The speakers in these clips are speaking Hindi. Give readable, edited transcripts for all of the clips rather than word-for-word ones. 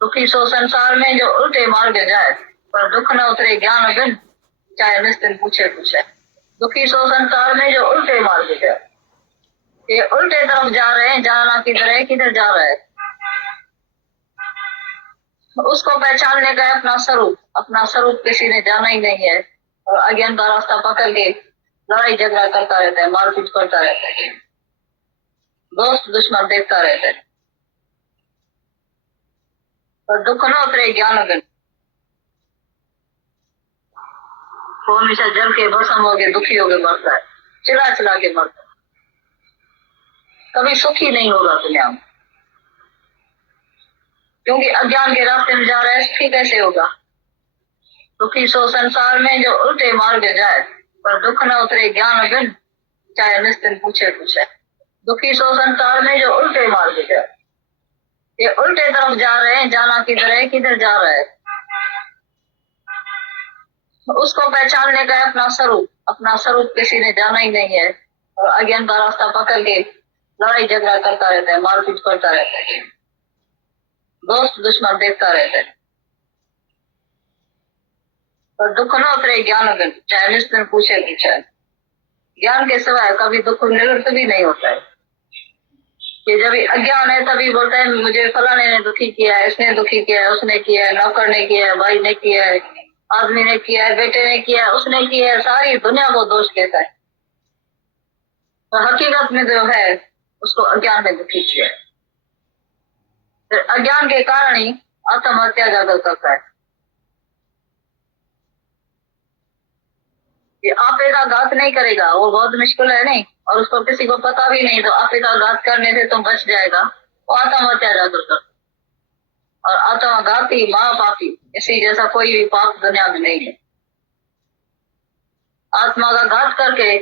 दुखी सो संसार में जो उल्टे मार्ग जाए, पर दुख न उतरे ज्ञान बिन, चाहे निस्तिन पूछे पूछे। दुखी सो संसार में जो उल्टे मार्ग जाए, ये उल्टे तरफ जा रहे हैं, जाना किधर है, किधर जा रहा है। उसको पहचानने का अपना स्वरूप किसी ने जाना ही नहीं है, और अज्ञान का रास्ता पकड़ के लड़ाई झगड़ा करता रहता है, मारपीट करता रहता है, दोस्त दुश्मन देखता रहता है। पर दुख न उतरे ज्ञान बिन, वो हमेशा जल के भस्म हो गए, दुखी हो गए मरता है, चिल्ला चिल्ला के मरता है, कभी सुखी नहीं होगा दुनिया में। क्योंकि अज्ञान के रास्ते में जा रहा है, सुखी कैसे होगा। दुखी सो संसार में जो उल्टे मार्ग जाए, पर दुख न उतरे ज्ञान बिन, चाहे निस्तिन पूछे पूछे। दुखी सो संसार में जो उल्टे मार्ग जाए, ये उल्टे तरफ जा रहे हैं, जाना किधर है, किधर जा रहा है। उसको पहचानने का अपना स्वरूप किसी ने जाना ही नहीं है, और अज्ञान का रास्ता पकड़ के लड़ाई झगड़ा करता रहता है, मारपीट करता रहता है, दोस्त दुश्मन देखता रहता है। पर दुख न उतरे ज्ञान बिन, चाहे निस्तिन पूछे पूछे। ज्ञान के सिवाय कभी दुख निवृत्त भी नहीं होता है। कि जब अज्ञान है तभी बोलता है मुझे फलाने ने दुखी किया है, इसने दुखी किया है, उसने किया है, नौकर ने किया है, भाई ने किया है, आदमी ने किया है, बेटे ने किया है, उसने किया है, सारी दुनिया को दोष देता है। तो हकीकत में जो है उसको अज्ञान ने दुखी किया है। फिर अज्ञान के कारण ही आत्महत्या ज्यादा करता है। कि आपे का घात नहीं करेगा, वो बहुत मुश्किल है नहीं, और उसको किसी को पता भी नहीं, तो आपे का घात करने से तुम बच जाएगा, वो आत्महत्या ज्यादा करता है। और आत्मघाती महापापी इसी जैसा कोई भी पाप दुनिया में नहीं है। आत्मा का घात करके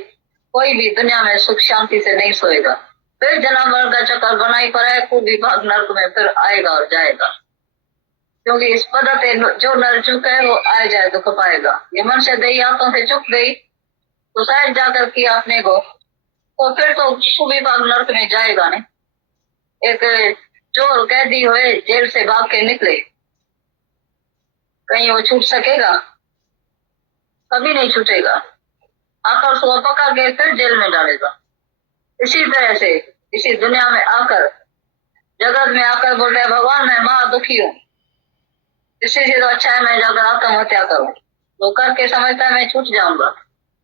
कोई भी दुनिया में सुख शांति से नहीं सोएगा, फिर जन्म मरण का चक्कर बनाई पर है, खूब विभाग नर्क में फिर आएगा और जाएगा। क्योंकि इस पद्धति जो नर चुका है वो आए जाए दुख पाएगा। ये मनुष्य दही हाथों से चुक गई तो शायद जाकर किया अपने को, तो फिर तो खूब विभाग नर्क में जाएगा नहीं। एक चोर कैदी हुए जेल से भाग के निकले, कहीं वो छूट सकेगा? कभी नहीं छूटेगा। आकर उसको पकड़ के फिर जेल में डालेगा। इसी तरह से इसी दुनिया में आकर, जगत में आकर बोल रहे भगवान मैं महा दुखी हूँ, इससे तो अच्छा है मैं जाकर आत्महत्या करूं। वो करके समझता है मैं छूट जाऊंगा,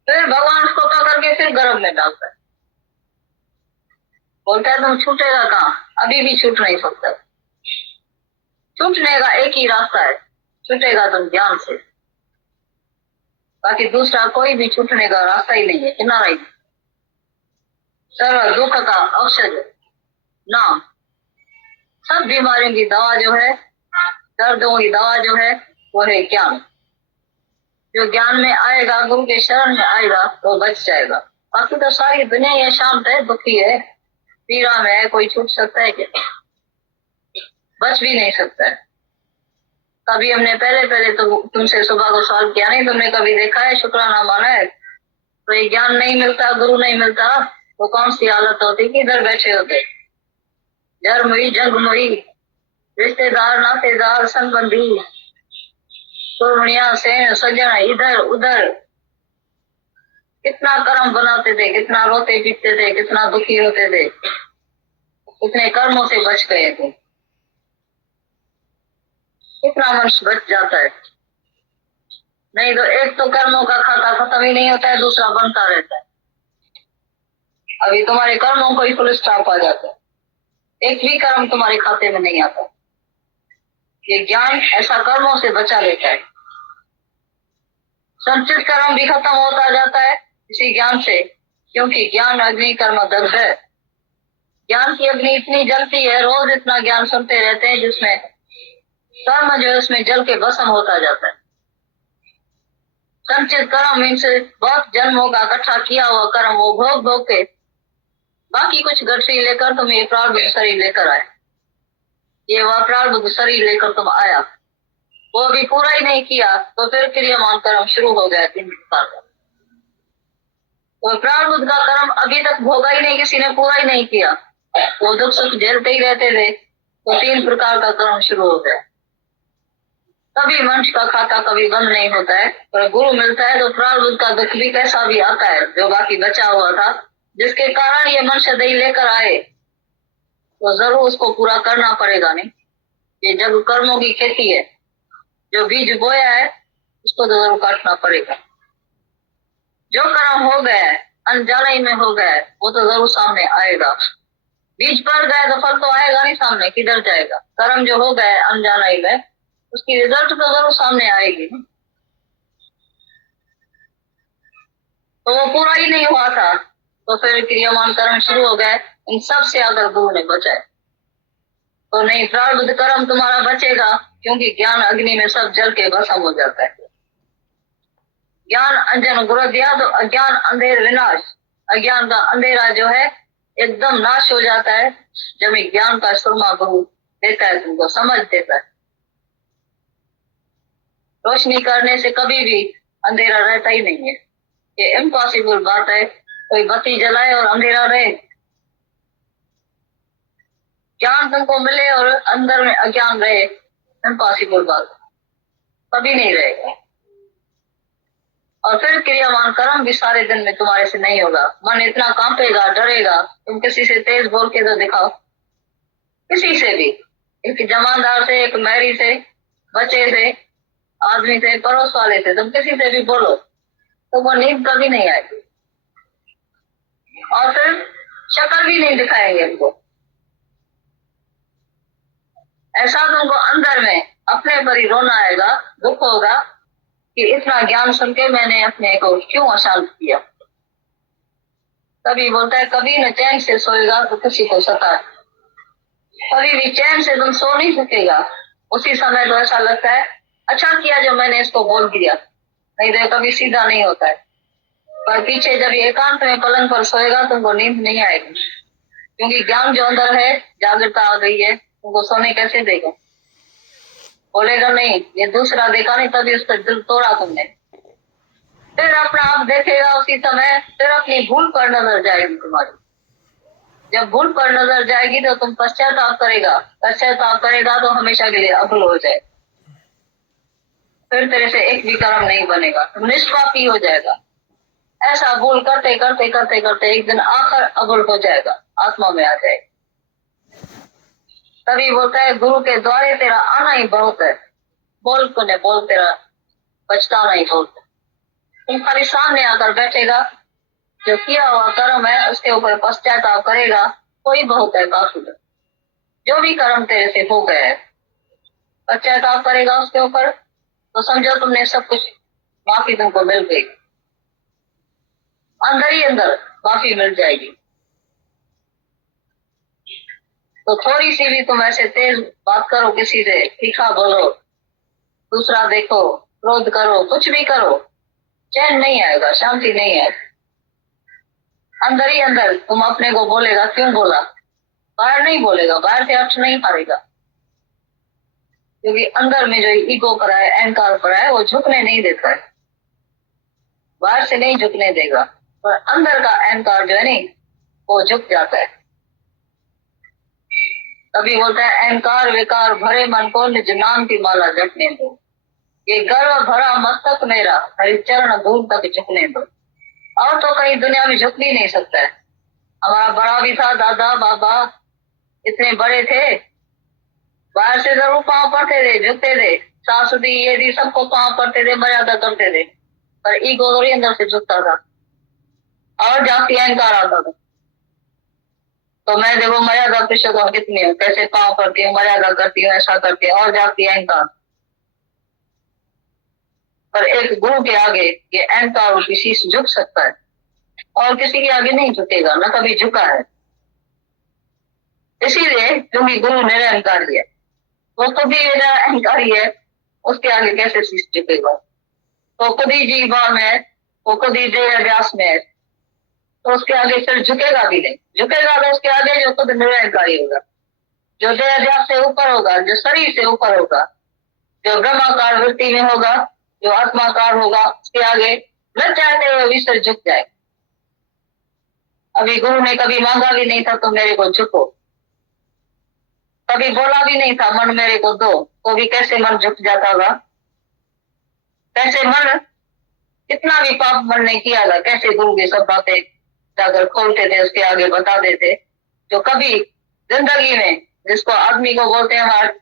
फिर भगवान उसको पकड़ के फिर गर्भ में डालता है, बोलता है तुम छूटेगा कहाँ, अभी भी छूट नहीं सकता। छूटने का एक ही रास्ता है, छूटेगा तुम ज्ञान से, बाकी दूसरा कोई भी छूटने का रास्ता ही नहीं है, किनारा ही। सर्व दुख का औषध नाम, सब बीमारियों की दवा जो है, दर्दों की दवा जो है वो है ज्ञान। जो ज्ञान में आएगा, गुरु के शरण में आएगा तो बच जाएगा। बाकी तो सारी दुनिया ये शांत है, दुखी है, पीड़ा में है, कोई छूट सकता है क्या? बच भी नहीं सकता है। कभी हमने पहले तो तुमसे सुबह को सवाल किया नहीं, तुमने कभी देखा है शुक्राना माना है? तो ये ज्ञान नहीं मिलता, गुरु नहीं मिलता, तो कौन सी हालत होती कि इधर बैठे होते, जन्म हुई जंग हुई, रिश्तेदार नातेदार संबंधी से सज्जन इधर उधर, कितना कर्म बनाते थे, कितना रोते पीटते थे, कितना दुखी होते थे, कितने कर्मों से बच गए थे। कितना मनुष्य बच जाता है, नहीं तो एक तो कर्मों का खाता खत्म ही नहीं होता है, दूसरा बनता रहता है। अभी तुम्हारे कर्मों को ही फुल स्टॉप आ जाता है, एक भी कर्म तुम्हारे खाते में नहीं आता। ये ज्ञान ऐसा कर्मों से बचा लेता है। संचित कर्म भी खत्म होता जाता है इसी ज्ञान से, क्योंकि ज्ञान अग्नि कर्म दग्ध है। ज्ञान की अग्नि इतनी जलती है, रोज इतना ज्ञान सुनते रहते हैं, जिसमें कर्म जो है उसमें जल के भस्म होता जाता है। संचित कर्म मीन्स बहुत जन्मों का इकट्ठा किया हुआ कर्म, वो भोग भोग के बाकी कुछ गठरी लेकर तुम ये प्रारब्ध शरीर लेकर आए, ये वह प्रारब्ध शरीर लेकर तुम आया, वो भी पूरा ही नहीं किया तो फिर क्रियामान कर्म शुरू हो गया 3 प्रकार का। तो प्रारब्ध का कर्म अभी तक भोगा ही नहीं, किसी ने पूरा ही नहीं किया, वो दुख सुख झेलते ही रहते थे, तो 3 प्रकार का कर्म शुरू हो गया। कभी मनुष्य का खाता कभी बंद नहीं होता है, पर गुरु मिलता है तो प्रारब्ध का दुख भी कैसा भी आता है जो बाकी बचा हुआ था, जिसके कारण ये मनुष्य देह लेकर आए, तो जरूर उसको पूरा करना पड़ेगा। नहीं, ये जब कर्मों की खेती है, जो बीज बोया है उसको तो जरूर काटना पड़ेगा। जो कर्म हो गया है, अनजाने में हो गया है, वो तो जरूर सामने आएगा। बीज पड़ गया तो फल तो आएगा नहीं सामने, किधर जाएगा? कर्म जो हो गया है अनजाने में, उसकी रिजल्ट तो जरूर सामने आएगी। तो वो पूरा ही नहीं हुआ था, तो फिर क्रियामान कर्म शुरू हो गए। इन सब से अगर गुरु ने बचाए तो नहीं, प्रारब्ध कर्म तुम्हारा बचेगा, क्योंकि ज्ञान अग्नि में सब जल के भस्म हो जाता है। ज्ञान अंजन गुरु दिया तो अज्ञान अंधेर विनाश, अज्ञान का अंधेरा जो है एकदम नाश हो जाता है जब ज्ञान का सुरमा गुरु देता है, तुमको समझ देता है। रोशनी करने से कभी भी अंधेरा रहता ही नहीं है, ये इम्पॉसिबल बात है। कोई बत्ती जलाए और अंधेरा रहे? ज्ञान तुमको मिले और अंदर में अज्ञान रहे, इम्पॉसिबल बात, कभी नहीं रहेगा। और फिर क्रियामान कर्म भी सारे दिन में तुम्हारे से नहीं होगा। मन इतना कांपेगा, डरेगा। तुम किसी से तेज बोल के तो दिखाओ, किसी से भी, एक जमानदार से, एक मैरी से, बच्चे से, आदमी से, पड़ोस वाले से, तुम किसी से भी बोलो तो वो नींद कभी नहीं आएगी। और फिर शक्ल भी नहीं दिखाएंगे उनको। ऐसा तुमको अंदर में अपने पर ही रोना आएगा, दुख होगा कि इतना ज्ञान सुन के मैंने अपने को क्यों अशांत किया। कभी बोलता है कभी न चैन से सोएगा तो किसी को सता, कभी भी चैन से तुम सो नहीं सकेगा। उसी समय तो ऐसा लगता है अच्छा किया जो मैंने इसको बोल दिया, नहीं तो कभी सीधा नहीं होता है। पर पीछे जब ये एकांत में पलंग पर सोएगा तुमको नींद नहीं आएगी, क्योंकि ज्ञान जो अंदर है, जागृता आ गई है, तुमको सोने कैसे देगा? बोलेगा नहीं, ये दूसरा देखा नहीं तभी उसका दिल तोड़ा तुमने। फिर अपना आप देखेगा उसी समय, फिर अपनी भूल पर नजर जाएगी तुम्हारी। जब भूल पर नजर जाएगी तो तुम पश्चाताप करेगा, पश्चाताप करेगा तो हमेशा के लिए अभूल हो जाए। फिर तेरे से एक भी कर्म नहीं बनेगा, तुम निष्पापी हो जाएगा। ऐसा भूल करते करते करते करते एक दिन आखिर अभूल हो जाएगा, आत्मा में आ जाएगा। तभी बोलता है गुरु के द्वारे तेरा आना ही बहुत है, बोल को ने बोल तेरा पछताना ही बहुत है। तुम खाली सामने आकर बैठेगा, जो किया हुआ कर्म है उसके ऊपर पश्चाताप करेगा, कोई बहुत है काफी। जो भी कर्म तेरे से हो गया है पश्चाताप करेगा उसके ऊपर, तो समझो तुमने सब कुछ माफी तुमको मिल गई, अंदर ही अंदर माफी मिल जाएगी। तो थोड़ी सी भी तुम ऐसे तेज बात करो, किसी से तीखा बोलो, दूसरा देखो, क्रोध करो, कुछ भी करो, चैन नहीं आएगा, शांति नहीं आएगी। अंदर ही अंदर तुम अपने को बोलेगा क्यों बोला, बाहर नहीं बोलेगा, बाहर से अर्थ नहीं पाएगा, क्योंकि अंदर में जो ईगो पड़ा है, अहंकार पड़ा है, वो झुकने नहीं देता है। बाहर से नहीं झुकने देगा, पर अंदर का अहंकार जो है नहीं, वो झुक जाता है। तभी बोलता है अहंकार विकार भरे मन को निज नाम की माला जपने दो, ये गर्व भरा मस्तक मेरा हरिचरण दूर तक झुकने दो। और तो कहीं दुनिया में झुक भी नहीं सकता है। हमारा बड़ा भी था, दादा बाबा इतने बड़े थे, बाहर से जरूर पांव पड़ते थे, झुकते थे, सास दी ये दी सबको पांव पड़ते थे, मर्यादा करते थे, पर ईगो थोड़ी अंदर से झुकता था और जाति अहंकार आता था। तो मैं देखो मर्यादा पुरुषोत्तम कितनी हूँ, कैसे पांव पड़ती हूँ, मर्यादा करती हूँ, ऐसा करती हूँ, और जाति अहंकार। पर एक गुरु के आगे ये अहंकार और किसी से झुक सकता है, और किसी के आगे नहीं झुकेगा, न कभी झुका है। इसीलिए क्योंकि गुरु निरअहंकारी है, वो खुद ही निरअहंकारी है, उसके आगे कैसे शीश झुकेगा? तो खुद ही जीवन में, वो खुद ही देह अभ्यास में है, तो उसके आगे फिर झुकेगा भी नहीं। झुकेगा तो उसके आगे जो खुद निरअहंकारी होगा, जो देह अभ्यास से ऊपर होगा, जो शरीर से ऊपर होगा, जो ब्रह्माकार वृत्ति में होगा, जो आत्माकार होगा, उसके आगे न चाहते हुए भी सिर झुक जाए। अभी गुरु ने कभी मांगा भी नहीं था तो मेरे को झुको, कभी बोला भी नहीं था मन मेरे को दो, तो भी कैसे मन झुक जाता था। कैसे मन, कितना भी पाप मन ने किया था, कैसे गुरु की सब बातें जाकर खोलते थे, उसके आगे बता देते। जो कभी जिंदगी में, जिसको आदमी को बोलते हैं हार्ट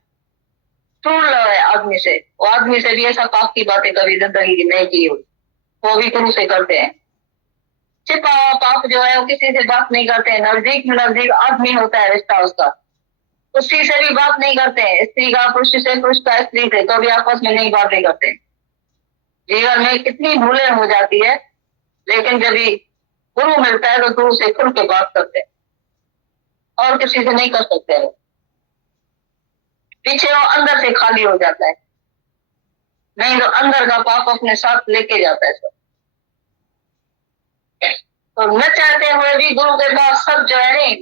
टूट रहा है आदमी से, वो आदमी से भी ऐसा पाप की बातें कभी जिंदगी की नहीं की हुई, वो भी गुरु से करते हैं। छिपा हुआ पाप जो है वो किसी से बात नहीं करते हैं। नजदीक में नजदीक आदमी होता है रिश्ता उसका, उसकी से भी बात नहीं करते हैं। स्त्री का पुरुष से, पुरुष का स्त्री से, तो भी आपस में नहीं बातें करते। जीवन में कितनी भूलें हो जाती है, लेकिन जब भी गुरु मिलता है तो गुरु से खुल के बात करते हैं, और किसी से नहीं कर सकते हैं। पीछे वो अंदर से खाली हो जाता है, नहीं तो अंदर का पाप अपने साथ लेके जाता है सब। तो न चाहते हुए भी गुरु के पास सब जो है नहीं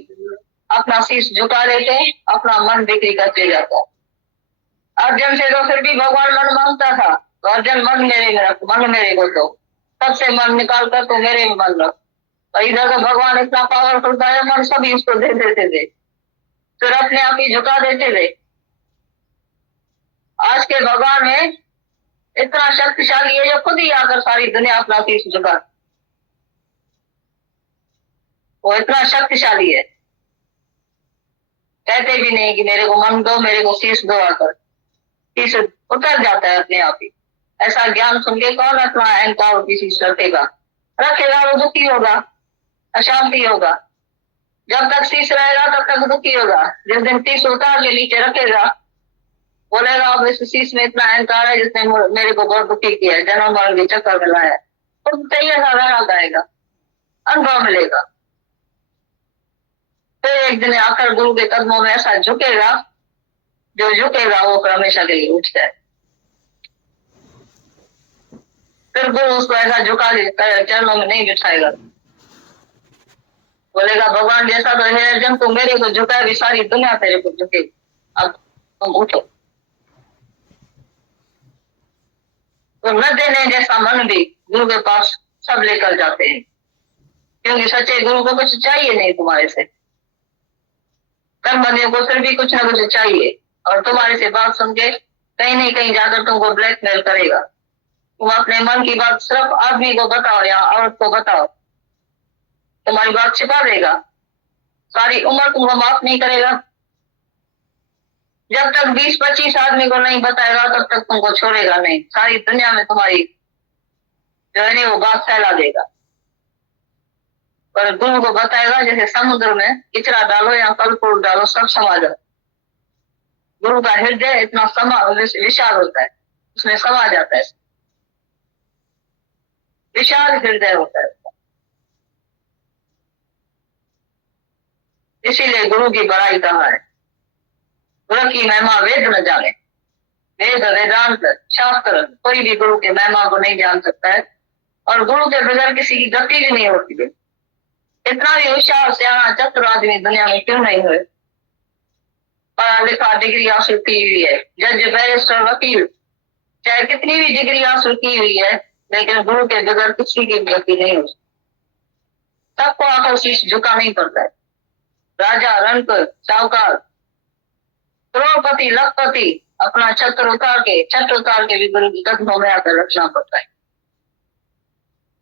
अपना शीश झुका देते हैं, अपना मन बिक्री करते जाता है। अर्जुन से तो फिर भी भगवान मन मांगता था, तो अर्जुन मन मेरे में रख, मन मेरे को दो, सबसे मन निकाल कर तो मेरे में मन रख। और इधर तो भगवान इतना पावरफुल था, मन सभी उसको दे देते थे, फिर अपने आप ही झुका देते थे। आज के भगवान में इतना शक्तिशाली है जो खुद ही आकर सारी दुनिया अपना शीश झुका, वो इतना शक्तिशाली है। कहते भी नहीं कि मेरे को मन दो, मेरे को शीश दो, आकर शीश उतर जाता है अपने आप ही। ऐसा ज्ञान सुन के कौन अपना अहंकार की शीश रखेगा? रखेगा वो दुखी होगा, अशांति होगा। जब तक शीश रहेगा तब तक दुखी होगा। जिस दिन शीश उतार के नीचे रखेगा, बोलेगा अब इस शीश में इतना अहंकार है जिसने मेरे को बहुत दुखी किया है, जन्म मरण के चक्कर में लाया है, तो चाहिए सारा जाएगा, अनुभव मिलेगा। फिर एक दिन आकर गुरु के कदमों में ऐसा झुकेगा, जो झुकेगा वो हमेशा के लिए उठ जाए। फिर गुरु उसको ऐसा झुका चरणों में नहीं बिठाएगा, बोलेगा भगवान जैसा तो है, जब तू मेरे को झुका भी सारी दुनिया तेरे को झुकेगी, अब तुम उठो। तो न देने जैसा मन भी गुरु के पास सब लेकर जाते हैं, क्योंकि सच्चे गुरु को कुछ चाहिए नहीं तुम्हारे से। कर्म बंदियों को फिर भी कुछ ना कुछ चाहिए, और तुम्हारे से बात सुन के कहीं नहीं कहीं जाकर तुमको ब्लैकमेल करेगा। तुम अपने मन की बात सिर्फ आदमी को बताओ या औरत को बताओ, तुम्हारी बात छिपा देगा, सारी उम्र तुमको माफ नहीं करेगा। जब तक 20-25 आदमी को नहीं बताएगा तब तक तुमको छोड़ेगा नहीं, सारी दुनिया में तुम्हारी जो है वो बात फैला देगा। पर गुरु को बताएगा, जैसे समुद्र में किचरा डालो या फल फूल डालो सब समा जाए। गुरु का हृदय इतना विशाल होता है, उसमें समा जाता है, विशाल हृदय होता है। इसीलिए गुरु की बड़ाई कहा है, गुरु की महिमा वेद न जाने। वेद वेदांत शास्त्र कोई भी गुरु के महिमा को नहीं जान सकता है, और गुरु के बगैर किसी की गति भी नहीं होती है। इतना भी होशियार सियाना चतुर आदमी दुनिया में क्यों नहीं हुए, पढ़ा लिखा डिग्री हासिल की हुई है, जज बैरिस्टर वकील, चाहे कितनी भी डिग्री हासिल की हुई है, लेकिन गुरु के बगैर किसी की गति नहीं हो सकती। सबको आकर शीश झुकाना ही पड़ता है। राजा, रणकर, साहूकार, करोड़पति, लखपति अपना छत्र उतार के भी गुरु के कदमों में आकर रखना पड़ता है।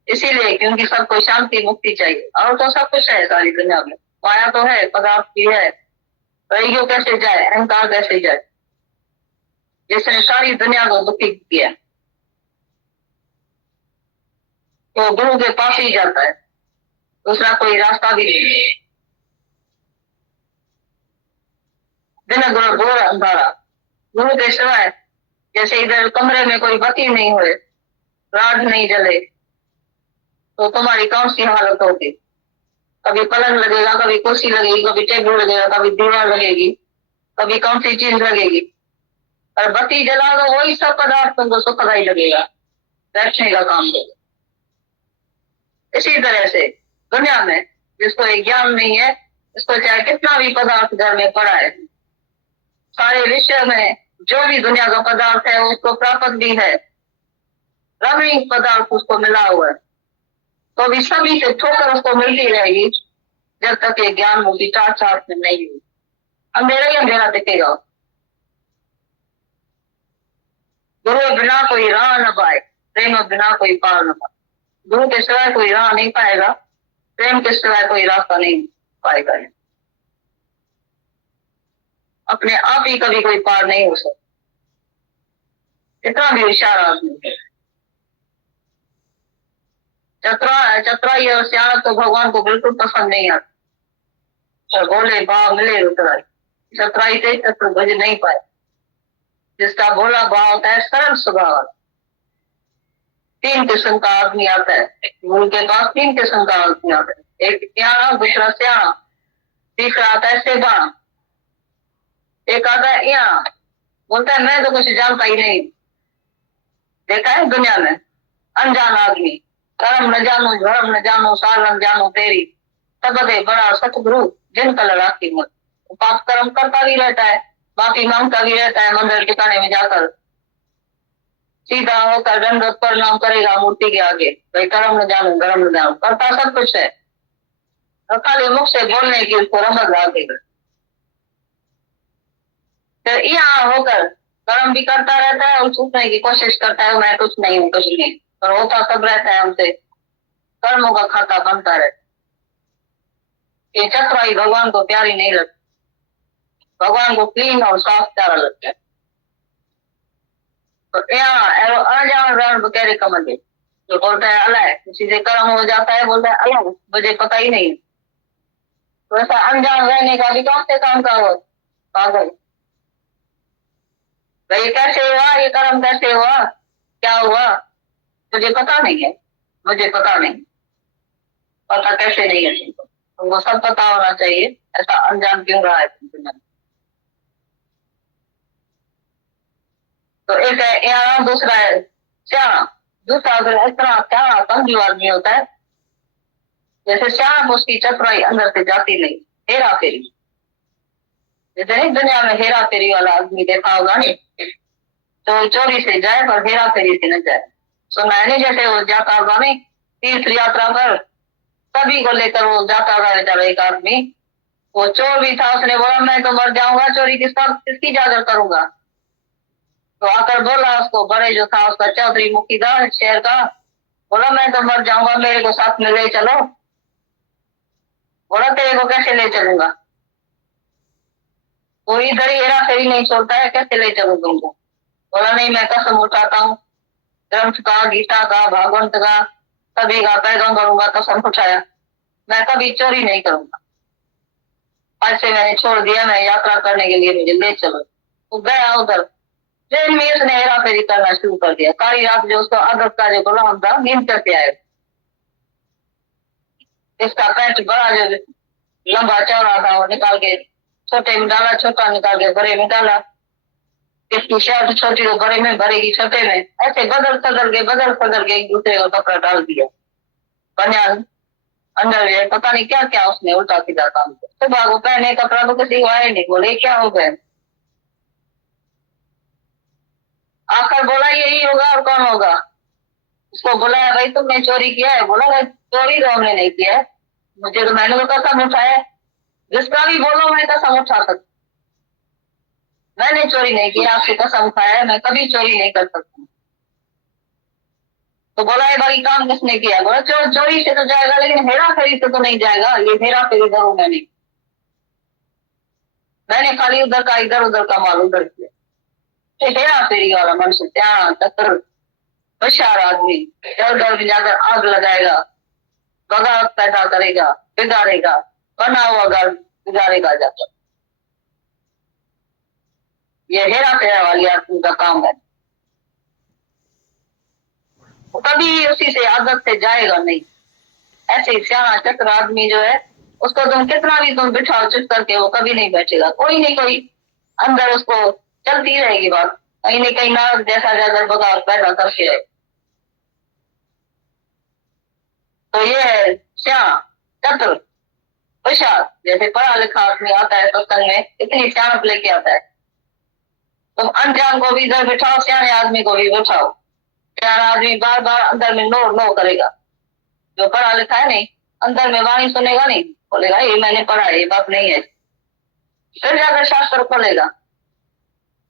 इसीलिए क्योंकि सबको शांति मुक्ति चाहिए, और तो सब कुछ है सारी दुनिया में, माया तो है, पदार्थ भी है, ईगो कैसे जाए, अहंकार कैसे जाए, जिसने सारी दुनिया को दुखी किया, तो गुरु के पास ही जाता है, दूसरा कोई रास्ता भी नहीं है। दिन गुरु घोर अंधारा, गुरु के सिवाय जैसे इधर कमरे में कोई बत्ती नहीं हुए, राड नहीं जले, तो तुम्हारी कौन सी हालत होगी? कभी पलंग लगेगा, कभी कुर्सी लगेगी, कभी टेबल लगेगा, कभी दीवार लगेगी, कभी कौन सी चीज लगेगी। और बत्ती जला दो वही सब पदार्थ तुमको सुखदायी लगेगा, बैठने का काम देगा। इसी तरह से दुनिया में जिसको एक ज्ञान नहीं है, इसको चाहे कितना भी पदार्थ घर में पड़ा है, सारे विश्व में जो भी दुनिया का पदार्थ है उसको प्राप्त भी है, रमणीय पदार्थ उसको मिला हुआ है, तो भी सभी से ठोकर उसको मिलती रहेगी जब तक ये ज्ञान मुक्ति चार में नहीं हुई। अंधेरा ही अंधेरा दिखेगा। गुरु बिना कोई राह न पाए, प्रेम बिना कोई पार न पाए। गुरु के सिवाय कोई राह नहीं पाएगा, प्रेम के सिवाय कोई रास्ता नहीं पाएगा। अपने आप ही कभी कोई पार नहीं हो सकता, इतना भी होशियार आदमी है। चतुराई और सियाणत तो भगवान को बिल्कुल पसंद नहीं आता। और बोले भाव मिले रुतराई, चतुराई से चतुर भज नहीं पाए। जिसका भोला भाव होता है, सरल स्वभाव, 3 किस्म का आदमी आता है गुरु के पास। 3 किस्म का आदमी आता है, एक सियाणा, दूसरा सियाणा, तीसरा आता है सेबाणा। एक आता है यहाँ, बोलता है मैं तो कुछ जानता ही नहीं। देखा है दुनिया में अनजान आदमी, कर्म न जानो धर्म न जानो साधन जानो तेरी, तब दे बड़ा सतगुरु जिन कल राखी मत। पाप कर्म करता भी रहता है, माफी मांगता भी रहता है, मंदिर ठिकाने में जाकर सीधा होकर दंडवत प्रणाम करेगा मूर्ति के आगे, भाई कर्म न जानो धर्म न जानो, करता सब कुछ है, और खाली मुख से बोलने की उसको रमत लागेगा। फिर यहाँ होकर कर्म भी करता रहता है और सोचने की कोशिश करता है मैं कुछ नहीं हूँ, कुछ नहीं, पर होता सब रहता है हमसे, कर्मों का खाता बनता रहता है। ये चतुराई भगवान को प्यारी नहीं लगती, भगवान को क्लीन और साफ प्यारा लगता है। तो यहाँ अनजान रण बकेरे कमल, जो बोलता है अल्लाह किसी से कर्म हो जाता है, बोलता है अल्लाह मुझे पता ही नहीं। तो ऐसा अनजान रहने का भी कौन से काम का हो पागल, ये कैसे हुआ, ये कर्म कैसे हुआ, क्या हुआ, मुझे पता नहीं है, मुझे पता नहीं, पता कैसे नहीं है तुमको सब पता होना चाहिए, ऐसा अनजान क्यों रहा है तुमको। तो एक है यहाँ, दूसरा है श्याम। दूसरा अगर इस तरह क्या कंजू आदमी होता है, जैसे श्याम उसकी चतुराई अंदर से जाती नहीं, हेरा फेरी, जैसे नहीं दुनिया में हेरा फेरी वाला आदमी देखा होगा नहीं, तो चोरी से जाए पर हेरा फेरी से न जाए। सुना है नहीं, जैसे वो जाता होगा नहीं तीर्थ यात्रा पर, सभी को लेकर वो जाता होगा बेचारा एक आदमी, वो चोर भी था, उसने बोला मैं तो मर जाऊंगा, चोरी किसकी जाकर करूंगा। तो आकर बोला उसको, बड़े जो था उसका चौधरी मुखीदार शहर का, बोला मैं तो मर जाऊंगा, मेरे को साथ में ले चलो। बोला तेरे को कैसे ले चलूंगा, वो इधर ही हेरा फेरी नहीं छोड़ता है, कैसे ले चलूं तुमको। बोला नहीं मैं कसम उठाता हूँ, ग्रंथ का, गीता का, भागवत का, सभी का पैगंबरों का कसम उठाया, मैं कभी चोरी नहीं करूंगा। आज से मैंने छोड़ दिया, मैं यात्रा करने के लिए मुझे ले चलो। तो गया उधर ट्रेन में, उसने हेरा फेरी करना शुरू कर दिया। सारी रात जो उसको आदत का जो गुलाम था, नींद करके आए। इसका पैंट बड़ा जो लंबा चौड़ा था, वो निकाल के छोटे में डाला, छोटा निकाल के बड़े में डाला, इसकी शर्ट छोटी को बड़े में, भरेगी छोटे में, ऐसे बदल सदल के एक दूसरे को कपड़ा डाल दिया, बनियान अंडरवियर, पता नहीं क्या क्या उसने उल्टा सीधा काम किया। सुबह को पहने कपड़ा तो किसी को आए नहीं, बोले क्या हो गए। आकर बोला यही होगा और कौन होगा। उसको बुलाया, भाई तुमने चोरी किया है। बोला भाई चोरी तो हमने नहीं किया है, मुझे तो मैंने तो कसम उठाया, जिसका भी बोलो मैं कसम उठा सकता, मैंने चोरी नहीं किया, आपसे कसम उठाया है, मैं कभी चोरी नहीं कर सकता। तो बोला है बाकी काम किसने किया। बोला चोरी से तो जाएगा, लेकिन हेरा फेरी से तो नहीं जाएगा, ये हेरा फेरी करूं मैंने खाली उधर का इधर उधर का माल उधर किया। हेरा फेरी वाला मनुष्य त्याग तकर होशियार आदमी इधर उधर जाकर आग लगाएगा, बगावत पैदा करेगा, बिगाड़ेगा, बना हुआ घर बिगाड़ेगा जाकर। ये हेरा फेरा वाली आदमी का काम है, कभी उसी से आदत से जाएगा नहीं। ऐसे सियाना चक्र आदमी जो है, उसको तुम कितना भी तुम बिठाओ चुप करके, वो कभी नहीं बैठेगा। कोई नहीं कोई अंदर उसको चलती रहेगी बात, कहीं न कहीं नारक जैसा जाकर बगावत पैदा करके रहे। तो ये है सियाना चतुर होशियार। जैसे पढ़ा लिखा आदमी आता है सत्संग में, इतनी सियानत लेके आता है। तुम अनजान को भी इधर बिठाओ, सियाने आदमी को भी बिठाओ, सियाना आदमी बार बार अंदर में नो नो करेगा। जो पढ़ा लिखा है नहीं, अंदर में वाणी सुनेगा नहीं, बोलेगा ये मैंने पढ़ा है, ये बात नहीं है। फिर जाकर शास्त्र खोलेगा,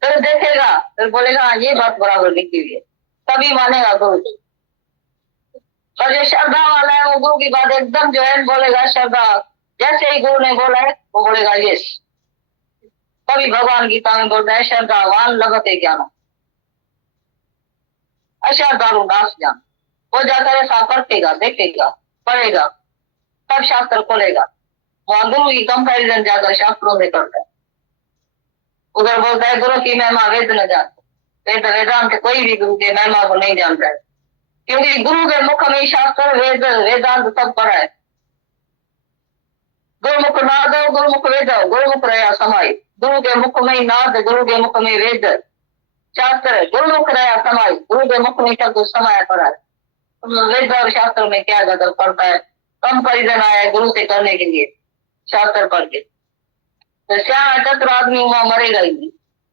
फिर देखेगा, फिर बोलेगा ये बात बराबर लिखी हुई है। तभी मानेगा गुरु की। और जो श्रद्धा वाला है वो गुरु की बात एकदम जो है बोलेगा, श्रद्धा जैसे ही गुरु ने बोला है वो बोलेगा यस। तभी भगवान गीता में बोलता है श्रद्धावान लभते ज्ञान, अश्रद्धालु नाश ज्ञान। वो जाकर ऐसा परखेगा, देखेगा, पढ़ेगा, तब शास्त्र खोलेगा। वहां गुरु की कंपैरिजन जाकर शास्त्रों से करता है। उधर बोलता है गुरु की महिमा वेद न जानते, वेद वेदांत कोई भी गुरु के महिमा को नहीं जानता है, क्योंकि गुरु के मुख में शास्त्र वेद वेदांत सब पढ़ा है। गुरुमुख नाद गुरुमुख वेद गुरुमुख रहा समाई, गुरु के मुख में नाद, गुरु के मुख में वेद शास्त्र, गुरुमुख रहा समाई, गुरु के मुख में सब कुछ समाया पड़ा है। वेद और शास्त्र में क्या गदर पड़ता है, कंपैरिजन आया है गुरु से करने के लिए शास्त्र पढ़ के। तो श्याम चतुर आदमी वहां मरेगा ही नहीं,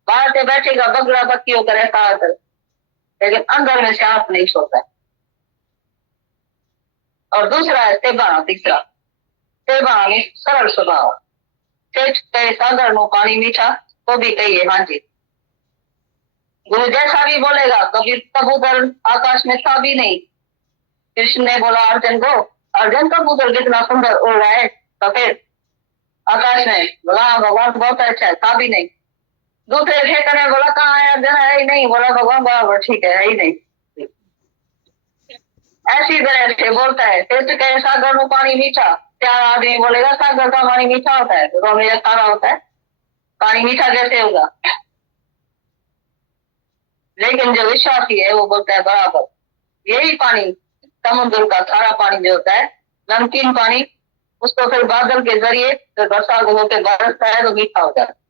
बाहर से बैठेगा बगड़ा बक्की होकर ऐसा आकर, लेकिन अंदर में श्याम नहीं सोता है। और दूसरा है सेवा, तीसरा सेवा में सरल स्वभाव, सागर नो पानी मीठा तो भी कहिए हाँ जी। गुरु जैसा भी बोलेगा, कभी कबूतर आकाश में था भी नहीं। कृष्ण ने बोला अर्जुन को, अर्जुन कबूतर कितना सुंदर उड़ रहा है, तो फिर आकाश में बोला भगवान बहुत अच्छा है, था भी नहीं। दूसरे ठेकर ने बोला कहाँ है अर्जुन, है ही नहीं। बोला भगवान बराबर ठीक है ही नहीं। ऐसी तरह से बोलता है, फिर कहे सागर में पानी मीठा, प्यारा आदमी बोलेगा सागर का पानी मीठा होता है, तो मेरा खारा होता है, पानी मीठा कैसे होगा। लेकिन जो विश्वासी है वो बोलता है बराबर, यही पानी समुद्र का खारा पानी जो होता है, नमकीन पानी, उसको फिर बादल के जरिए फिर बरसात होकर बरसता है तो मीठा हो जाता है।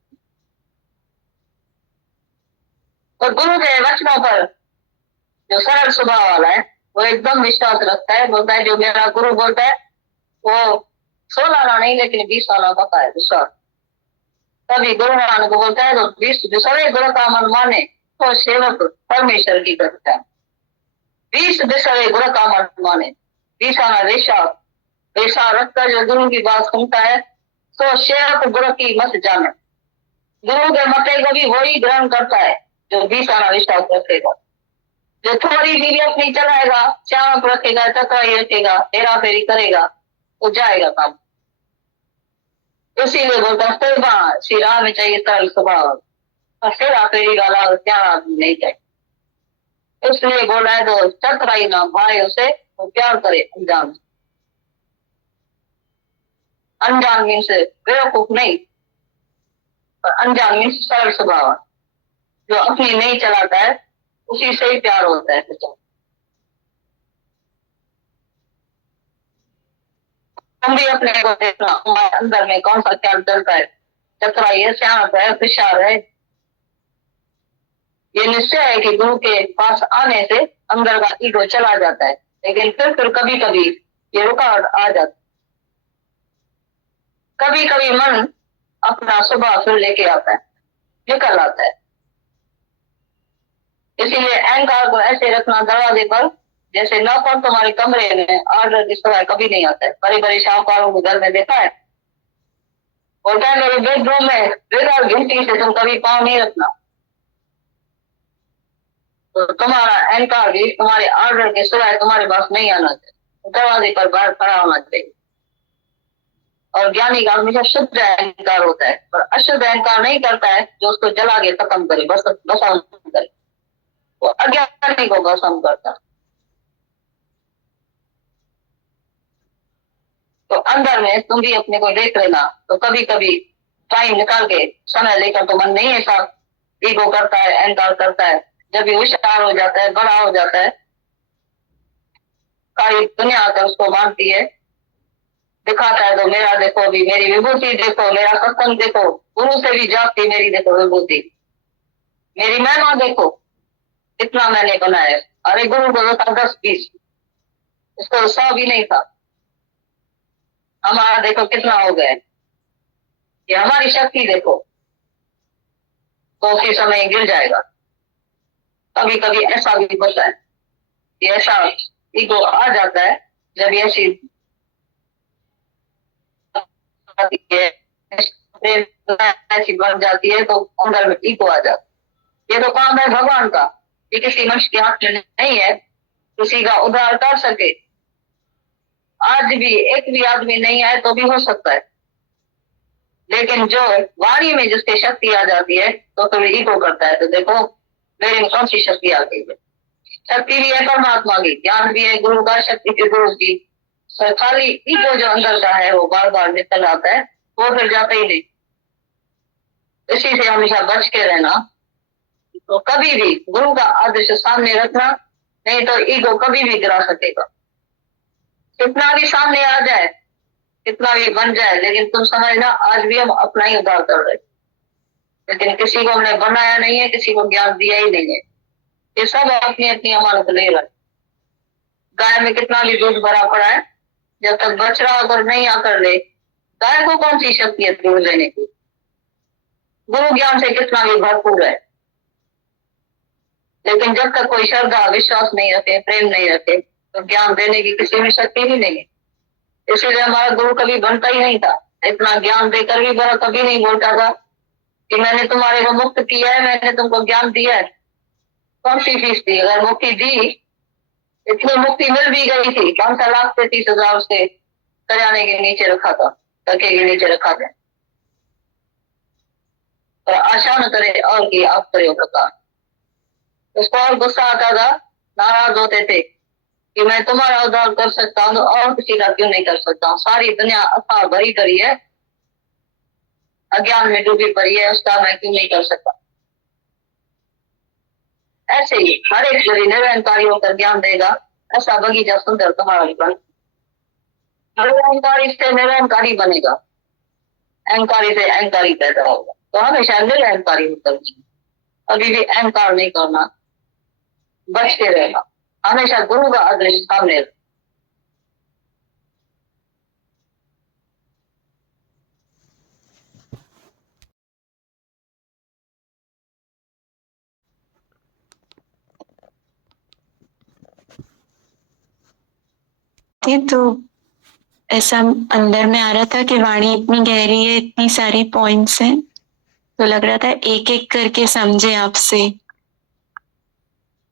तो गुरु के वचनों पर जो सरल स्वभाव वाला है वो एकदम विश्वास रखता है, बोलता है जो मेरा गुरु बोलता है वो 16 आना नहीं लेकिन 20 आना पता है विश्वास। तभी गुरु नानक को बोलता है तो 20 जो सभी गुरु का मन माने तो सेवक परमेश्वर की करता है। 20 बिसरे गुरु का मन माने, 20 आना विश्वास वैसा रखकर जो गुरु की बात सुनता है तो सेवक गुरु की मत जाने। गुरु के मते को भी वही ग्रहण करता है जो 20 आना विश्वास रखेगा। जो थोड़ी भी अपनी चलाएगा, चाप रखेगा, चकराई रखेगा, हेरा फेरी करेगा, वो जाएगा काम। इसीलिए बोलता है श्री राम में चाहिए सरल स्वभाव, और हेरा फेरी वाला क्या आदमी नहीं चाहिए। इसलिए बोल रहा है तो चकराई ना भाई उसे, तो प्यार करे अनजान। अनजान मीन्स बेवकूफ नहीं, और अनजान मीन्स सरल स्वभाव, जो अपनी नहीं चलाता है उसी से ही प्यार होता है। तुम भी अपने को देखना अंदर में कौन सा ख्याल चलता है, चतुराई है, श्याम है, विशाल है। ये निश्चय है कि गुरु के पास आने से अंदर का ईगो चला जाता है, लेकिन फिर कभी कभी ये रुकावट आ जाती। कभी कभी मन अपना स्वभाव फिर लेके आता है, निकल आता है। इसीलिए अहंकार को ऐसे रखना दरवाजे पर, जैसे नौकर तुम्हारे कमरे में ऑर्डर की सवाल कभी नहीं आता है। बड़े बड़े शाहूकारों को घर में देखा है, बोलता है मेरे बेडरूम में बिना घंटी से तुम कभी पाँव नहीं रखना। तो तुम्हारा अहंकार भी तुम्हारे ऑर्डर के सिवाय तुम्हारे पास नहीं आना चाहिए, दरवाजे पर बाहर खड़ा होना चाहिए। और ज्ञानी का हमेशा शुद्ध अहंकार होता है, और अशुद्ध अहंकार नहीं करता है जो उसको जला के खत्म करे, बस भस्म करे। वो अज्ञानी को भस्म करता। तो अंदर में तुम भी अपने को देख लेना, तो कभी कभी टाइम निकाल के समय लेकर, तो मन नहीं ऐसा ईगो करता है, अहंकार करता है। जब ये होशियार हो जाता है, बड़ा हो जाता है, सारी दुनिया आकर उसको मानती है, दिखाता है तो मेरा देखो भी, मेरी विभूति देखो, मेरा सत्संग देखो, गुरु से भी जाती मेरी देखो विभूति, मेरी महिमा देखो, इतना मैंने बनाया। अरे गुरु को था 10-20, इसको 100 भी नहीं था, हमारा देखो कितना हो गया। ये हमारी शक्ति देखो, तो उसी समय गिर जाएगा। कभी कभी ऐसा भी होता है, ऐसा ईगो आ जाता है जब ऐसी ऐसी बन जाती है, तो अंदर में ईगो आ जाता है। ये तो काम है भगवान का, ये किसी मनुष्य के हाथ में नहीं है किसी का उद्धार कर सके। आज भी एक भी आदमी नहीं आए तो भी हो सकता है, लेकिन जो वाणी में जिसकी शक्ति आ जाती है तो फिर ईगो करता है। तो देखो मेरे में कौन सी शक्ति आ गई है। शक्ति भी है परमात्मा की, ज्ञान भी है गुरु का, शक्ति भी गुरु की। पर खाली ईगो जो अंदर का है वो बार बार निकल आता है, वो फिर जाता ही नहीं। इसी से हमेशा बच के रहना। तो कभी भी गुरु का आदर्श सामने रखना, नहीं तो ईगो कभी भी गिरा सकेगा। कितना भी सामने आ जाए, कितना भी बन जाए, लेकिन तुम समझना आज भी हम अपना ही उद्धार कर रहे, लेकिन किसी को हमने बनाया नहीं है, किसी को ज्ञान दिया ही नहीं है। ये सब अपनी अपनी अमानत ले रहे। गाय में कितना भी दूध भरा पड़ा है, जब तक बछड़ा अगर नहीं आकर ले, गाय को कौन सी शक्ति है दूध लेने की। गुरु ज्ञान से कितना भी भरपूर है, लेकिन जब तक कोई श्रद्धा विश्वास नहीं रखे, प्रेम नहीं रखे, तो ज्ञान देने की किसी में शक्ति ही नहीं है। इसीलिए हमारा गुरु कभी बनता ही नहीं था। इतना ज्ञान देकर भी बड़ा कभी नहीं बोलता था कि मैंने तुम्हारे को मुक्त किया है, मैंने तुमको ज्ञान दिया है। कौन सी फीस दी? अगर मुक्ति दी, इतनी मुक्ति मिल भी गई थी, 5,30,000 से करियाने के नीचे रखा था, तके के नीचे रखा था। और आशा न करे और की आप करे उपकार। उसको और गुस्सा आता था, नाराज होते थे कि मैं तुम्हारा उद्धार कर सकता हूँ और किसी का क्यों नहीं कर सकता हूँ। सारी दुनिया अथाह भरी करी है, अज्ञान में डूबी पड़ी है, उसका मैं क्यों नहीं कर सकता। ऐसे ही हर एक कोई निरंकारी होकर ज्ञान देगा, ऐसा बगीचा सुंदर तुम्हारा जीवन। निरंकारी से निरंकारी बनेगा, अहंकारी से अहंकारी पैदा होगा। तो हमेशा निरंकारी होकर अभी भी अहंकार नहीं करना, बच के रहना, हमेशा गुरु का आदेश सामने। तो ऐसा अंदर में आ रहा था कि वाणी इतनी गहरी है, इतनी सारी पॉइंट्स हैं, तो लग रहा था एक एक करके समझे आपसे।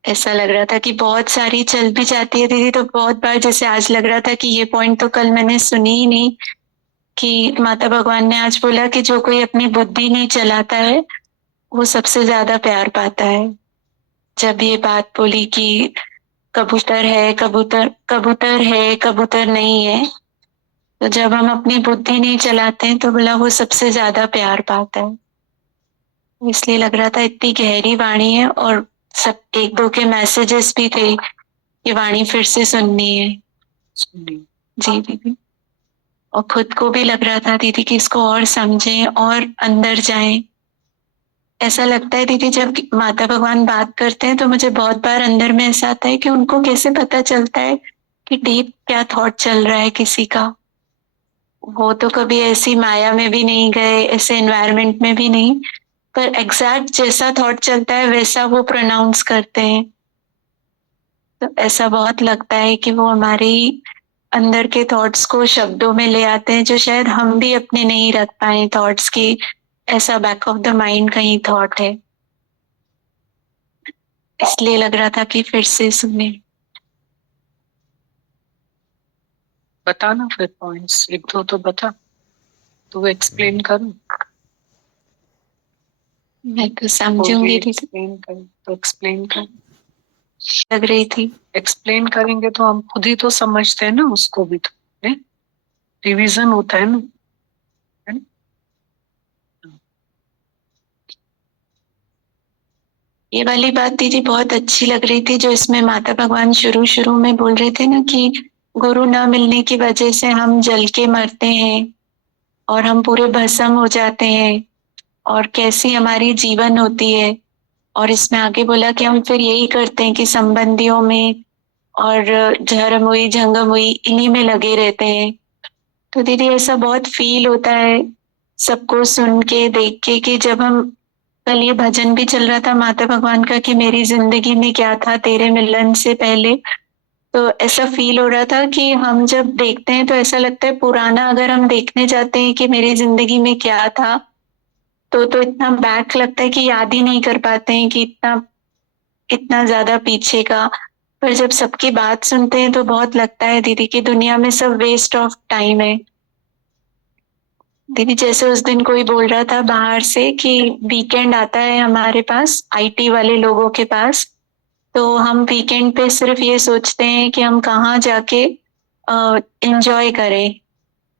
ऐसा लग रहा था कि बहुत सारी चल भी जाती है दीदी, तो बहुत बार जैसे आज लग रहा था कि ये पॉइंट तो कल मैंने सुनी ही नहीं, कि माता भगवान ने आज बोला कि जो कोई अपनी बुद्धि नहीं चलाता है वो सबसे ज्यादा प्यार पाता है। जब ये बात बोली कि कबूतर है, कबूतर कबूतर है, कबूतर नहीं है, तो जब हम अपनी बुद्धि नहीं चलाते हैं तो बोला वो सबसे ज्यादा प्यार पाता है। इसलिए लग रहा था इतनी गहरी वाणी है, और सब एक दो के मैसेजेस भी थे कि वाणी फिर से सुननी है। जी दीदी, और खुद को भी लग रहा था दीदी कि इसको और समझें और अंदर जाएं। ऐसा लगता है दीदी जब माता भगवान बात करते हैं तो मुझे बहुत बार अंदर में ऐसा आता है कि उनको कैसे पता चलता है कि डीप क्या थॉट चल रहा है किसी का। वो तो कभी ऐसी माया में भी नहीं गए, ऐसे एनवायरनमेंट में भी नहीं, पर एग्जैक्ट जैसा थॉट चलता है वैसा वो प्रोनाउंस करते हैं। तो ऐसा बहुत लगता है कि वो हमारी अंदर के थॉट्स को शब्दों में ले आते हैं, जो शायद हम भी अपने नहीं रख पाए थॉट्स की। ऐसा बैक ऑफ द माइंड कहीं थॉट है, इसलिए लग रहा था कि फिर से सुने। बताना फिर पॉइंट्स एक दो तो बता, तो एक्सप्लेन करूं। मैं तो समझूंगी दीदी। एक्सप्लेन कर तो एक्सप्लेन कर। लग रही थी एक्सप्लेन करेंगे तो हम खुद ही तो समझते हैं ना, उसको भी तो रिवीजन होता है ना, है ना? ये वाली बात दीदी बहुत अच्छी लग रही थी, जो इसमें माता भगवान शुरू शुरू में बोल रहे थे ना कि गुरु न मिलने की वजह से हम जल के मरते हैं और हम पूरे भस्म हो जाते हैं, और कैसी हमारी जीवन होती है। और इसमें आगे बोला कि हम फिर यही करते हैं कि संबंधियों में और धर्म हुई झंगम हुई इन्हीं में लगे रहते हैं। तो दीदी ऐसा बहुत फील होता है सबको सुन के देख के, कि जब हम कल ये भजन भी चल रहा था माता भगवान का कि मेरी जिंदगी में क्या था तेरे मिलन से पहले, तो ऐसा फील हो रहा था कि हम जब देखते हैं तो ऐसा लगता है पुराना अगर हम देखने जाते हैं कि मेरी जिंदगी में क्या था, तो इतना बैक लगता है कि याद ही नहीं कर पाते हैं कि इतना इतना ज्यादा पीछे का। पर जब सबकी बात सुनते हैं तो बहुत लगता है दीदी कि दुनिया में सब वेस्ट ऑफ टाइम है। दीदी जैसे उस दिन कोई बोल रहा था बाहर से कि वीकेंड आता है हमारे पास, आईटी वाले लोगों के पास, तो हम वीकेंड पे सिर्फ ये सोचते हैं कि हम कहाँ जाके एंजॉय करें।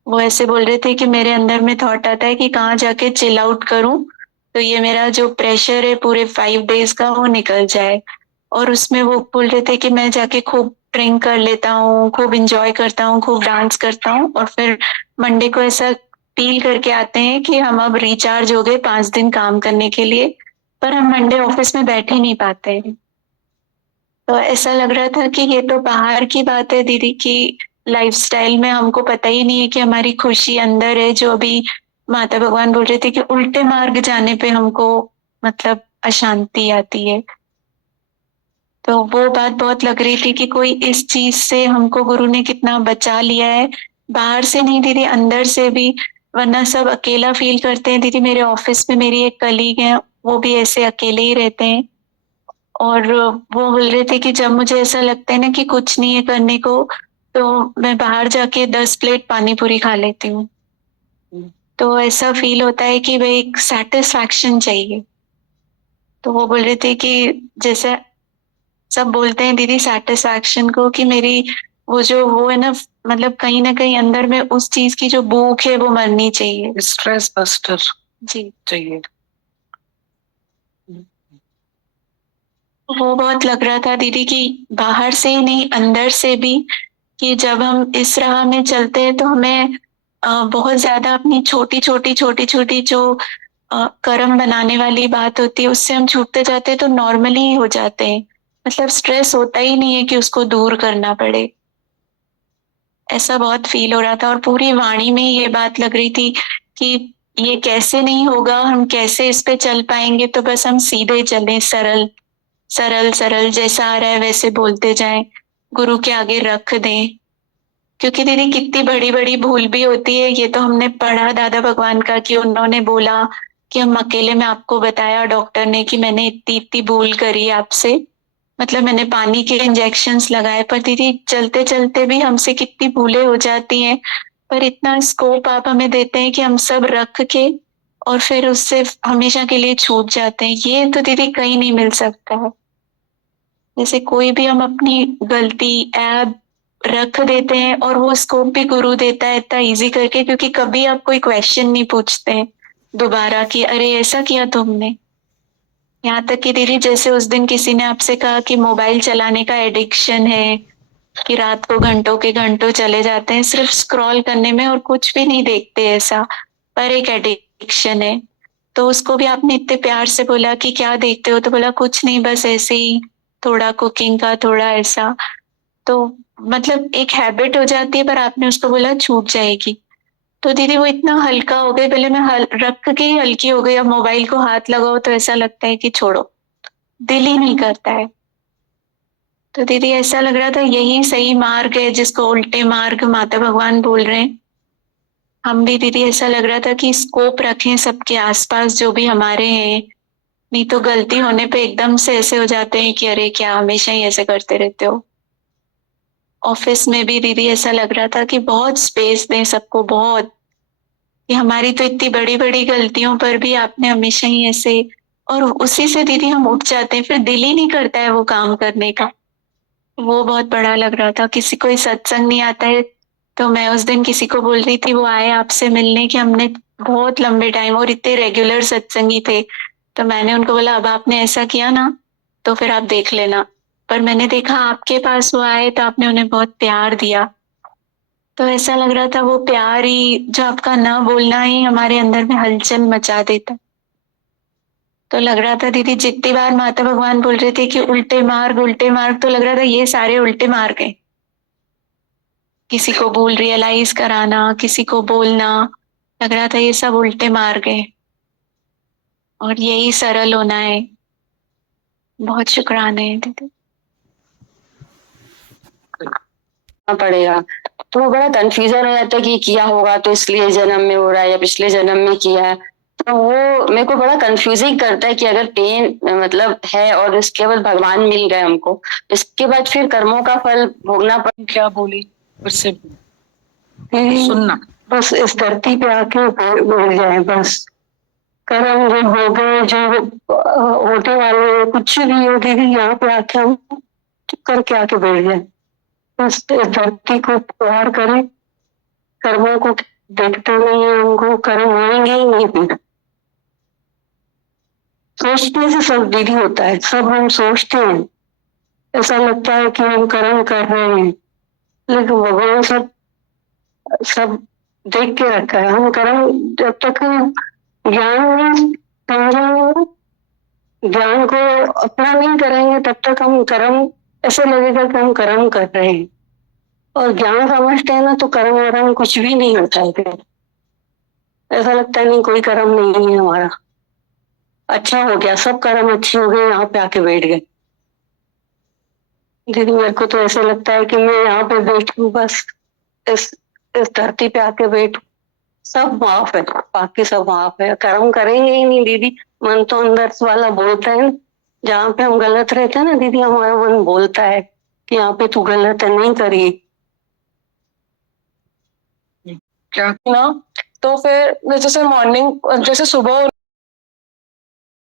वो ऐसे बोल रहे थे कि मेरे अंदर में थॉट आता है कि कहाँ जाके चिल आउट करूं, तो ये मेरा जो प्रेशर है पूरे 5 डेज का वो निकल जाए। और उसमें वो बोल रहे थे कि मैं जाके खूब ड्रिंक कर लेता हूँ, खूब इंजॉय करता हूँ, खूब डांस करता हूँ, और फिर मंडे को ऐसा फील करके आते हैं कि हम अब रिचार्ज हो गए 5 दिन काम करने के लिए, पर हम मंडे ऑफिस में बैठ ही नहीं पाते हैं। तो ऐसा लग रहा था कि ये तो बाहर की बात है दीदी की लाइफस्टाइल में हमको पता ही नहीं है कि हमारी खुशी अंदर है, जो अभी माता भगवान बोल रहे थे कि उल्टे मार्ग जाने पे हमको मतलब अशांति आती है। तो वो बात बहुत लग रही थी कि कोई इस चीज से हमको गुरु ने कितना बचा लिया है, बाहर से नहीं दीदी अंदर से भी। वरना सब अकेला फील करते हैं दीदी। मेरे ऑफिस में मेरी एक कलीग है, वो भी ऐसे अकेले ही रहते हैं, और वो बोल रहे थे कि जब मुझे ऐसा लगता है ना कि कुछ नहीं है करने को, तो मैं बाहर जाके 10 प्लेट पानी पूरी खा लेती हूँ। तो ऐसा फील होता है कि भाई एक सेटिस्फैक्शन चाहिए। तो वो बोल रहे थे कि जैसे सब बोलते हैं दीदी सेटिस्फैक्शन को कि मेरी वो जो वो है ना, मतलब कहीं ना कहीं अंदर में उस चीज की जो भूख है वो मरनी चाहिए। स्ट्रेस बस्टर जी, चाहिए। वो बहुत लग रहा था दीदी कि बाहर से ही नहीं अंदर से भी, कि जब हम इस राह में चलते हैं तो हमें बहुत ज्यादा अपनी छोटी छोटी जो कर्म बनाने वाली बात होती है उससे हम छूटते जाते हैं, तो नॉर्मली ही हो जाते हैं। मतलब स्ट्रेस होता ही नहीं है कि उसको दूर करना पड़े। ऐसा बहुत फील हो रहा था, और पूरी वाणी में ये बात लग रही थी कि ये कैसे नहीं होगा, हम कैसे इस पे चल पाएंगे, तो बस हम सीधे चलें, सरल सरल सरल जैसा आ रहा है वैसे बोलते जाएं, गुरु के आगे रख दें। क्योंकि दीदी कितनी बड़ी बड़ी भूल भी होती है, ये तो हमने पढ़ा दादा भगवान का कि उन्होंने बोला कि हम अकेले में आपको बताया डॉक्टर ने कि मैंने इतनी इतनी भूल करी आपसे, मतलब मैंने पानी के इंजेक्शंस लगाए, पर दीदी चलते चलते भी हमसे कितनी भूलें हो जाती हैं। पर इतना स्कोप आप हमें देते हैं कि हम सब रख के और फिर उससे हमेशा के लिए छूट जाते हैं, ये तो दीदी कहीं नहीं मिल सकता है। जैसे कोई भी हम अपनी गलती ऐब रख देते हैं और वो स्कोप भी गुरु देता है इतना इजी करके, क्योंकि कभी आप कोई क्वेश्चन नहीं पूछते हैं दोबारा कि अरे ऐसा किया तुमने। यहाँ तक कि दीदी जैसे उस दिन किसी ने आपसे कहा कि मोबाइल चलाने का एडिक्शन है, कि रात को घंटों के घंटों चले जाते हैं सिर्फ स्क्रॉल करने में और कुछ भी नहीं देखते ऐसा, पर एक एडिक्शन है। तो उसको भी आपने इतने प्यार से बोला कि क्या देखते हो, तो बोला कुछ नहीं बस ऐसे ही थोड़ा कुकिंग का थोड़ा ऐसा। तो मतलब एक हैबिट हो जाती है, पर आपने उसको बोला छूट जाएगी। तो दीदी वो इतना हल्का हो गया, पहले मैं रख के ही हल्की हो गई, अब मोबाइल को हाथ लगाओ तो ऐसा लगता है कि छोड़ो, दिल ही नहीं करता है। तो दीदी ऐसा लग रहा था यही सही मार्ग है जिसको उल्टे मार्ग माता भगवान बोल रहे हैं। हम भी दीदी ऐसा लग रहा था कि स्कोप रखें सबके आसपास जो भी हमारे हैं, नहीं तो गलती होने पे एकदम से ऐसे हो जाते हैं कि अरे क्या हमेशा ही ऐसे करते रहते हो। ऑफिस में भी दीदी ऐसा लग रहा था कि बहुत स्पेस दें सबको, बहुत, कि हमारी तो इतनी बड़ी बड़ी गलतियों पर भी आपने हमेशा ही ऐसे, और उसी से दीदी हम उठ जाते हैं, फिर दिल ही नहीं करता है वो काम करने का। वो बहुत बड़ा लग रहा था। किसी कोई सत्संग नहीं आता है, तो मैं उस दिन किसी को बोल रही थी वो आए आपसे मिलने, कि हमने बहुत लंबे टाइम और इतने रेगुलर सत्संगी थे, तो मैंने उनको बोला अब आपने ऐसा किया ना तो फिर आप देख लेना। पर मैंने देखा आपके पास वो आए तो आपने उन्हें बहुत प्यार दिया, तो ऐसा लग रहा था वो प्यार ही, जो आपका ना बोलना ही हमारे अंदर में हलचल मचा देता। तो लग रहा था दीदी जितनी बार माता भगवान बोल रहे थे कि उल्टे मार्ग, तो लग रहा था ये सारे उल्टे मार्ग है। किसी को भूल रियलाइज कराना, किसी को बोलना, लग रहा था ये सब उल्टे मार्ग है और यही सरल होना है। बहुत शुक्राना है दीदी। पड़ेगा तो वो बड़ा कंफ्यूजन हो जाता है कि किया होगा तो इसलिए जन्म में हो रहा है या पिछले जन्म में किया है, तो वो मेरे को बड़ा कंफ्यूजिंग करता है कि अगर पेन मतलब है और इसके बाद भगवान मिल गए हमको, इसके बाद फिर कर्मों का फल भोगना क्या बोली फिर से कि सुनना। बस इस धरती पे आके बैठ जाए, बस कर्म जो हो गए, जो होने वाले हैं, कुछ भी हो दीदी, यहाँ पे आके हम चुप करके आके बैठ जाए, बस इस धरती को प्यार करें, कर्मों को देखते नहीं है, हमको कर्म होंगे ही नहीं। फिर सोचने से सब दीदी होता है, सब हम सोचते हैं, ऐसा लगता है कि हम कर्म कर रहे हैं, लेकिन भगवान सब सब देख के रखा है। हम कर्म जब तक ज्ञान में समझेंगे, ज्ञान को अपना नहीं करेंगे, तब तक हम कर्म ऐसे लगेगा कि हम कर्म कर रहे हैं, और ज्ञान समझते हैं ना तो कर्म वरम कुछ भी नहीं होता है। फिर ऐसा लगता है नहीं, कोई कर्म नहीं है हमारा, अच्छा हो गया, सब कर्म अच्छे हो गए, यहाँ पे आके बैठ गए। दीदी मेरे को तो ऐसे लगता है कि मैं यहाँ पे बैठूं, बस इस धरती पे आके बैठूं, सब माफ है, बाकी सब माफ है, कर्म करेंगे ही नहीं दीदी। मन तो अंदर वाला बोलता है, जहाँ पे हम गलत रहते हैं ना दीदी, हमारा मन बोलता है कि यहाँ पे तू गलत है, नहीं करिए क्या ना। तो फिर जैसे मॉर्निंग, जैसे सुबह